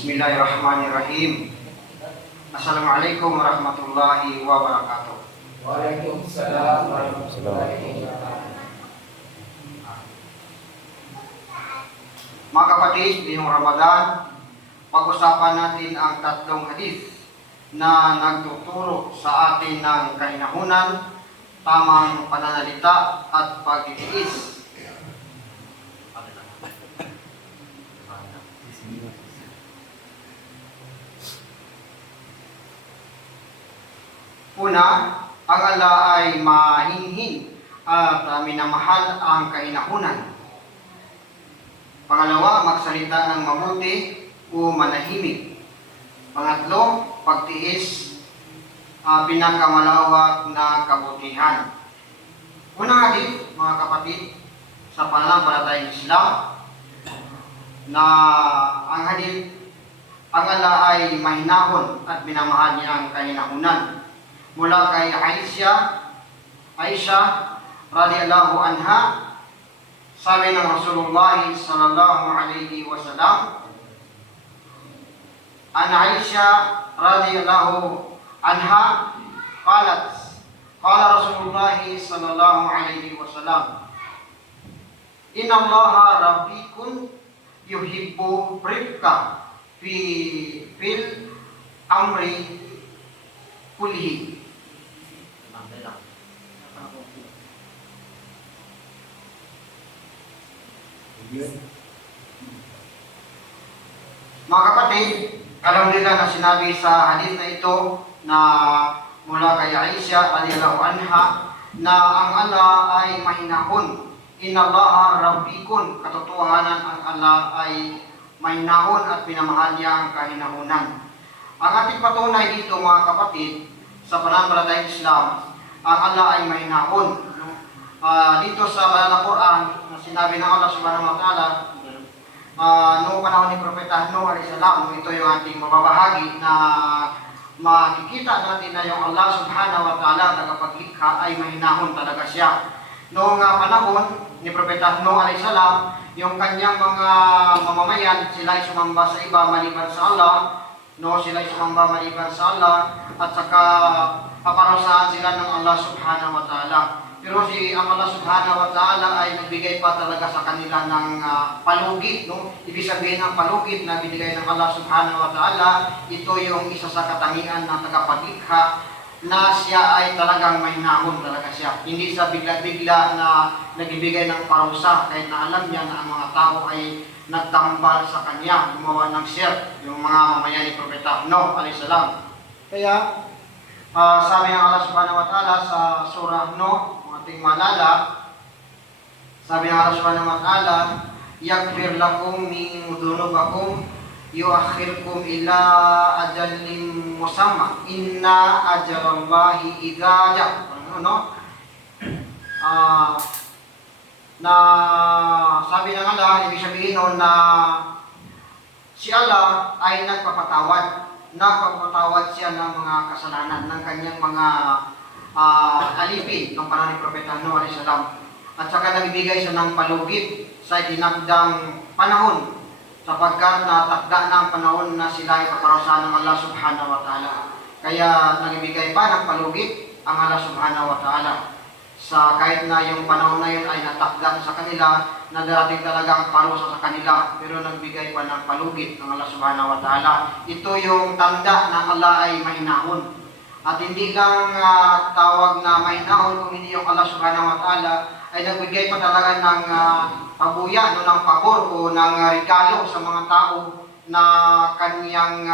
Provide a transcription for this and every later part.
Bismillahirrahmanirrahim. Assalamualaikum warahmatullahi wabarakatuh. Waalaikumsalam warahmatullahi wabarakatuh. Mga kapatid, ngayong Ramadan, pag-usapan natin ang tatlong hadith na nagtuturo sa atin ng kahinahunan, tamang pananalita at pagtitiis. Una, ang Allah ay mahinhin at minamahal ang kahinahunan. Pangalawa, magsalita ng mabuti o manahimik. Pangatlo, pagtiis, pinakamalawak na kabutihan. Unang hadith, mga kapatid, sa pananampalatayang Islam, na ang hadith, ang Allah ay mahinahon at minamahal niya ang kahinahunan. Mula kay Aisha radhiyallahu anha, sabi ng Rasulullah sallallahu alaihi wasallam, an Aisha radhiyallahu anha qalat, qala Rasulullah sallallahu alaihi wasallam, inna Allaha rabbikun yuhibbu rifqa fil amri kullihi. Mga kapatid, alam nila na sinabi sa hadith na ito na mula kay Aisha radhiyallahu anha na ang Allah ay mahinahon. Inna Allaha rabbikun, katotohanan ang Allah ay mahinahon at pinamahal niya ang kahinahunan. Ang ating patunay dito, mga kapatid, sa pananampalatayang Islam, ang Allah ay mahinahon. Dito sa Banal na Quran, sinabi ng Allah subhanahu wa ta'ala, noong panahon ni Propeta Nuh alayhi salam, ito yung ating mababahagi na makikita natin na yung Allah subhanahu wa ta'ala tagapaglikha ay mahinahon talaga siya. Noong panahon ni Propeta Nuh alayhi salam, yung kanyang mga mamamayan, sila ay sumamba sa iba maliban sa Allah. No, sila ay sumamba maliban sa Allah at saka paparusahan sila ng Allah subhanahu wa ta'ala. Pero ang Allah subhanahu wa ta'ala ay nagbigay pa talaga sa kanila ng palugit. No? Ibig sabihin ng palugit na binigay ng Allah subhanahu wa ta'ala, ito yung isa sa katangian ng tagapaglikha na siya ay talagang mahinahon talaga siya. Hindi sa bigla-bigla na nagbibigay ng parusa kahit na alam niya na ang mga tao ay nagtambal sa kanya, gumawa ng shirk, yung mga mamayan ni Propeta Nuh alayhi salam. Kaya, sabi ng Allah subhanahu wa ta'ala sa surah Nuh, ating malala, sabi ng Allah subhanahu wa ta'ala, yaghfir lakum min dhunubakum yuakhirkum ila ajalin musamma inna ajalallahi idza jaa. Na sabi ng Allah, ibig sabihin noon na si Allah ay nagpapatawad siya ng mga kasalanan ng kanyang mga alipin ng panahon ni Propeta Nuh alayhi salam. At saka nagbibigay siya ng palugit sa itinakdang panahon sapagkat natakda na ang panahon na sila ay paparusahan ng Allah subhanahu wa ta'ala. Kaya nagbibigay pa ng palugit ang Allah subhanahu wa ta'ala. Sa kahit na yung panahon na yun ay natakda sa kanila, na darating talaga ang parusa sa kanila, pero nagbigay pa ng palugit ng Allah subhanahu wa ta'ala. Ito yung tanda na Allah ay mahinahon. At hindi lang tawag na mahinahon, kung hindi yung Allah subhanahu wa ta'ala ay nagbigay pa talaga ng pabuya, no, ng pabor o ng regalo sa mga tao na kanyang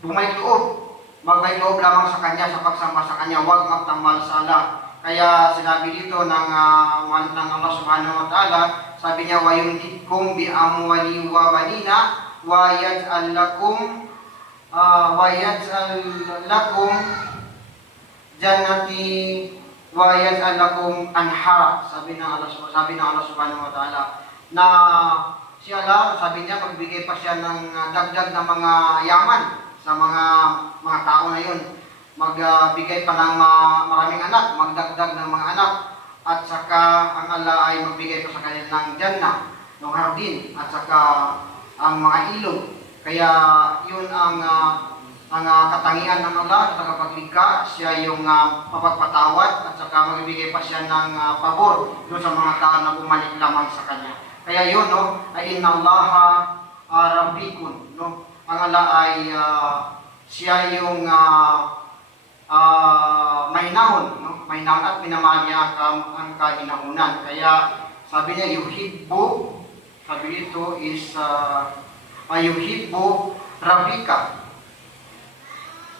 bumay loob. Magbay loob lamang sa kanya sa pagsama sa kanya, huwag magtambal sa Allah. Kaya sinabi dito ng Allah subhanahu wa ta'ala, sabi niya, wa yumdidkum bi amwali wa banina wa yaj'al lakum jannati wa yaj'al lakum anhara. Sabi ng Allah subhanahu wa ta'ala na si Allah, sabi niya, magbigay pa siya ng dagdag na mga yaman sa mga tao na yun. Magbigay pa ng maraming anak, magdagdag ng mga anak, at saka ang Allah ay magbigay pa sa kanila ng jannah, ng hardin, at saka ang mga ilog. Kaya yun ang katangian ng Allah na tagapaglikha. Siya yung mapagpatawad at saka magbibigay pa siya ng pabor doon sa mga tao na bumalik lamang sa Kanya. Kaya yun, no, ay inna Allaha rabbikun, no? Ang Allah ay siya yung mahinahon, no? Mahinahon at minamahal niya ang kahinahunan. Kaya sabi niya, yuhibbu, sabi dito is yuhibbu rabbika.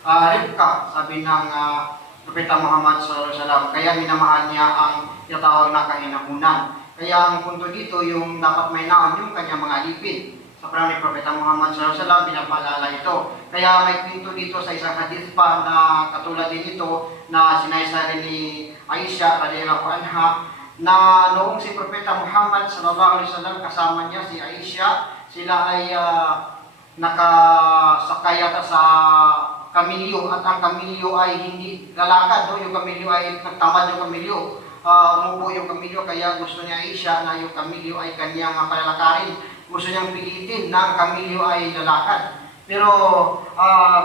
Ribka, sabi ng Propeta Muhammad SAW. Kaya minamahal niya ang tinatawag na kahinahunan. Kaya ang punto dito, yung dapat may naon yung kanyang mga alipin. Sa panahon ni Propeta Muhammad SAW, pinapaalala ito. Kaya may kwento dito sa isang hadith pa na katulad din ito na sinaysari ni Aisha radhiyallahu anha na noong si Propeta Muhammad SAW kasama niya si Aisha, sila ay nakasakay ata sa kamilyo at ang kamilyo ay hindi lalakad, no? Yung kamilyo ay nagtamad yung kamilyo. Umupo yung kamilyo, kaya gusto niya Aisha na yung kamilyo ay kanyang palalakarin. Gusto niyang pilitin na ang kamilyo ay lalakad. Pero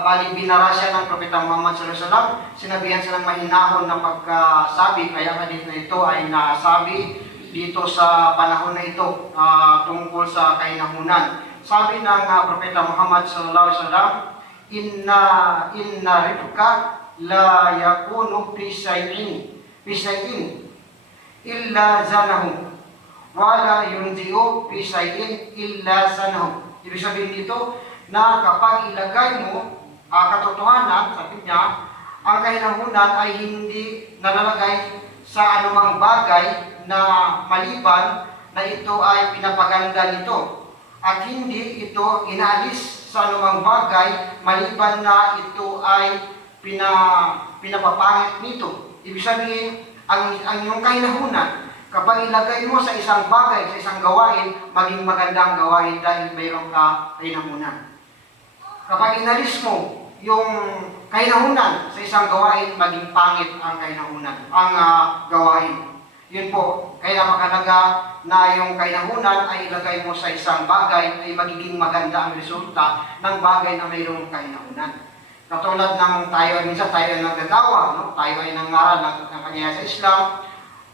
bali binara siya ng Propeta Muhammad SAW, sinabihan siya ng mahinahon na pagkasabi, kaya hadith na ito ay nasabi dito sa panahon na ito tungkol sa kahinahunan. Sabi ng Propeta Muhammad SAW, inna rifka la yakunu pisay'in illa zanahu wala yunzi'u pisay'in illa zanahu. Ibig sabihin dito na kapag ilagay mo katotohanan, sabi niya, ang kahinahunan ay hindi nalalagay sa anumang bagay na maliban na ito ay pinapaganda nito at hindi ito inaalis sa anumang bagay maliban na ito ay pinapapangit nito. Ibig sabihin, ang iyong kahinahunan, kapag ilagay mo sa isang bagay, sa isang gawain, maging magandang gawain dahil mayroong kahinahunan. Kapag inalis mo yung kahinahunan sa isang gawain, maging pangit ang kahinahunan, ang gawain. Yun po, kaya makalaga na yung kahinahunan ay ilagay mo sa isang bagay ay magiging maganda ang resulta ng bagay na mayroong kahinahunan. Katulad ng minsan tayo ay nagdadawa, no? Tayo ay nangaral ng kanya sa Islam.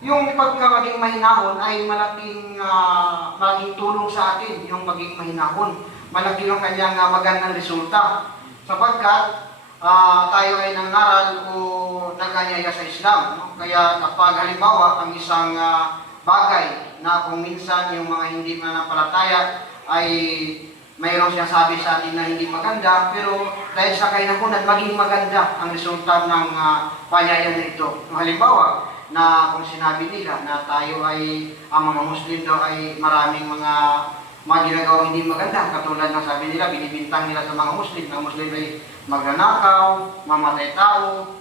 Yung pagka-maging mahinahon ay malaking tulong sa atin, yung maging mahinahon. Malaki yung kanyang magandang resulta. Sapagkat tayo ay nangaral o nagkanyaya sa Islam. No? Kaya kapag halimbawa ang isang bagay na kung minsan yung mga hindi manampalataya ay mayroong sinasabi sa atin na hindi maganda, pero dahil sa kahinahunan, maging maganda ang resulta ng panyaya na ito. No, halimbawa, na kung sinabi nila na tayo ay, ang mga Muslim daw ay maraming mga ginagawa hindi maganda. Katulad ng sabi nila, binibintang nila sa mga Muslim. Ang Muslim ay magnanakaw, mamatay tao,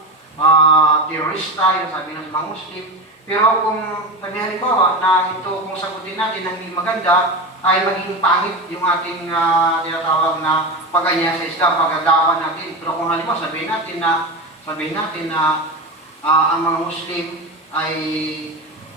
terorista, yung sabi ng mga Muslim. Pero kung sabi halimbawa na ito kung sagutin natin na hindi maganda, ay maging pangit yung ating tinatawag na paganya sa Islam, pagadawan natin. Pero kung halimbawa sabihin natin na ang mga Muslim ay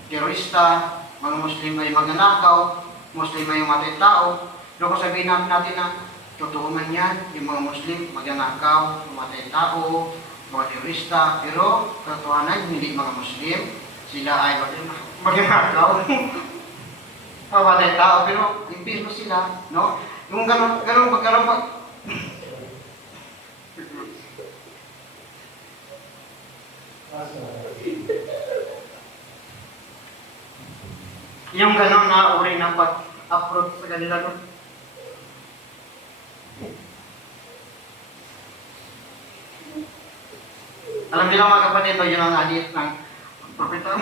terorista, mga Muslim ay magnanakaw, Muslim ay matay tao. Pero kung sabihin natin na totoo man yan, yung mga Muslim magnanakaw, matay tao, mga terorista, pero katotohanan hindi mga Muslim, sila ay magnanakaw, mamatay tao, pero impirno sila, no? Yung ganun yung gano'n na uri ng pag-approach sa kanila, no? Alam nila mga kapatid, yun ang hadith ng propeta.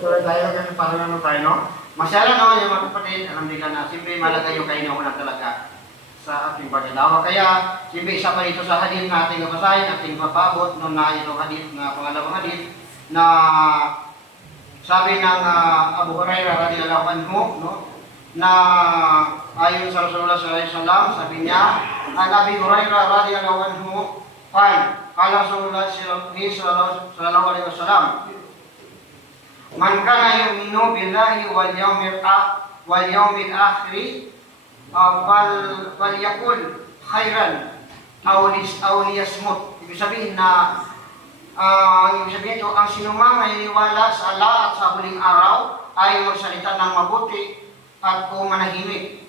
Tuloy tayo kasi parang ano tayo, no? Masyala no, yung mga kapatid, alam nila na siyempre malaga yung kahinahunan talaga sa ating pagdalawa. Kaya siyempre isa pa rito sa hadith na ating nabasahin, ating mapabot, no, na itong hadith na pangalawang hadith na sabi ng Abu Hurairah radhiyallahu anhu, no, na ayon sa Rasulullah sallallahu alaihi wasallam, sabi niya, Abi Hurairah radhiyallahu anhu, Qala Rasulullah sallallahu alaihi wasallam, "Man kana yu'minu billahi wal yawmil akhir falyaqul khairan aw liyasmut." Ibig sabihin na ito, ang sinumang naniniwala sa Allah at sa huling araw ay magsalita ng mabuti at manahimik.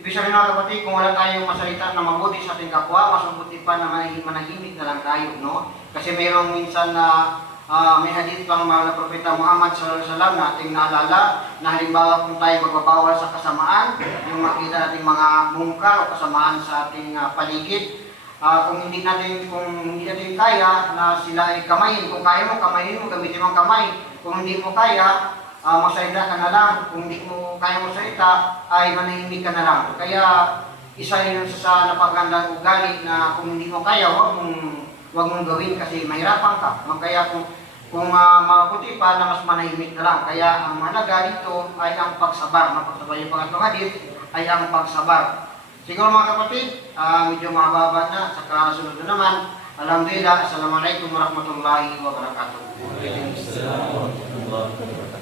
Ibig sabihin mga kapatid, kung wala tayong masalita ng mabuti sa ating kapwa, mas mabuti pa na manahimik na lang tayo, no? Kasi mayroong minsan na may hadith pang mga Propeta Muhammad sallallahu alaihi wasallam na ating naalala na halimbawa kung tayo magbabawal sa kasamaan, yung makita nating mga mungkar o kasamaan sa ating paligid, kung hindi natin kaya na sila ay kamayin, kung kaya mo kamayin mo, gamitin mo ang kamay. Kung hindi mo kaya, magsalita ka na lang. Kung hindi mo kaya magsalita, ay manahimik ka na lang. Kaya isa yun sa napagandang ugali na kung hindi mo kaya, wag mong gawin kasi mahirapan ka. Kaya kung mabuti pa na mas manahimik na lang. Kaya ang mahalaga dito ay ang pagsabar. Napagsabar yung pangatlong hadith ay ang pagsabar. Siguro mga kapatid, medyo mahaba na. Sa kasunod na naman, alhamdulillah, assalamualaikum warahmatullahi wabarakatuh. Waalaikumsalam warahmatullahi wabarakatuh.